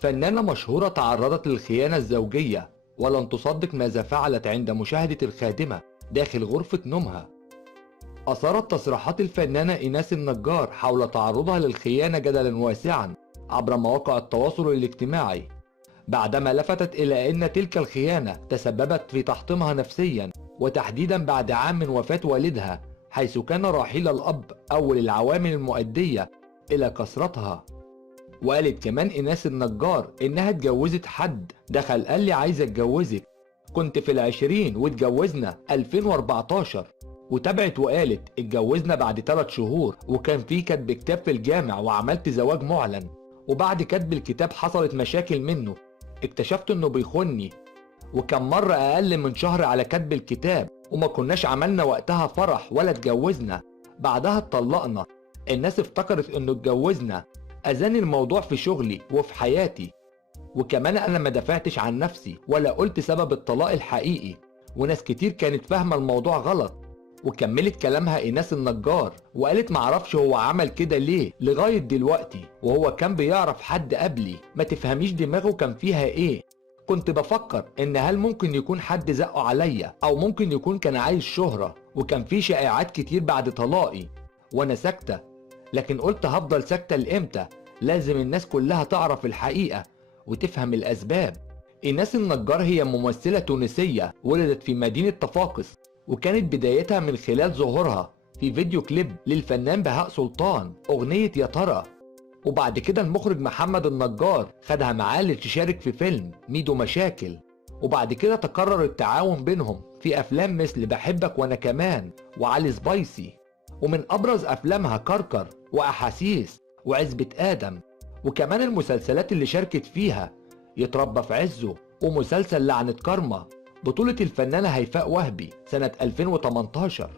فنانة مشهورة تعرضت للخيانة الزوجية ولن تصدق ماذا فعلت عند مشاهدة الخادمة داخل غرفة نومها. أثارت تصريحات الفنانة إيناس النجار حول تعرضها للخيانة جدلا واسعا عبر مواقع التواصل الاجتماعي، بعدما لفتت إلى أن تلك الخيانة تسببت في تحطيمها نفسيا، وتحديدا بعد عام من وفاة والدها، حيث كان رحيل الأب أول العوامل المؤدية إلى كسرتها. وقالت كمان إيناس النجار إنها اتجوزت حد دخل قال لي عايزة اتجوزك، كنت في العشرين واتجوزنا 2014. وتابعت وقالت اتجوزنا بعد 3 شهور وكان في كتب كتاب في الجامع وعملت زواج معلن، وبعد كتب الكتاب حصلت مشاكل منه، اكتشفت انه بيخوني، وكان مرة اقل من شهر على كتب الكتاب وما كناش عملنا وقتها فرح ولا اتجوزنا، بعدها اتطلقنا. الناس افتكرت انه اتجوزنا، اذاني الموضوع في شغلي وفي حياتي، وكمان انا ما دافعتش عن نفسي ولا قلت سبب الطلاق الحقيقي، وناس كتير كانت فاهمة الموضوع غلط. وكملت كلامها إيناس النجار وقالت معرفش هو عمل كده ليه لغاية دلوقتي، وهو كان بيعرف حد قبلي، ما تفهميش دماغه كان فيها ايه. كنت بفكر ان هل ممكن يكون حد زقه عليا، او ممكن يكون كان عايز شهرة، وكان في شائعات كتير بعد طلاقي وانا ساكتة، لكن قلت هفضل ساكتة لامتى؟ لازم الناس كلها تعرف الحقيقة وتفهم الاسباب. إيناس النجار هي ممثلة تونسية ولدت في مدينة صفاقس، وكانت بدايتها من خلال ظهورها في فيديو كليب للفنان بهاء سلطان أغنية يا ترى، وبعد كده المخرج محمد النجار خدها معاه لتشارك في فيلم ميدو مشاكل، وبعد كده تكرر التعاون بينهم في أفلام مثل بحبك وأنا كمان وعلي سبايسي، ومن أبرز أفلامها كركر وأحاسيس وعزبة آدم، وكمان المسلسلات اللي شاركت فيها يتربى في عزه ومسلسل لعنة كارما بطولة الفنانة هيفاء وهبي سنة 2018.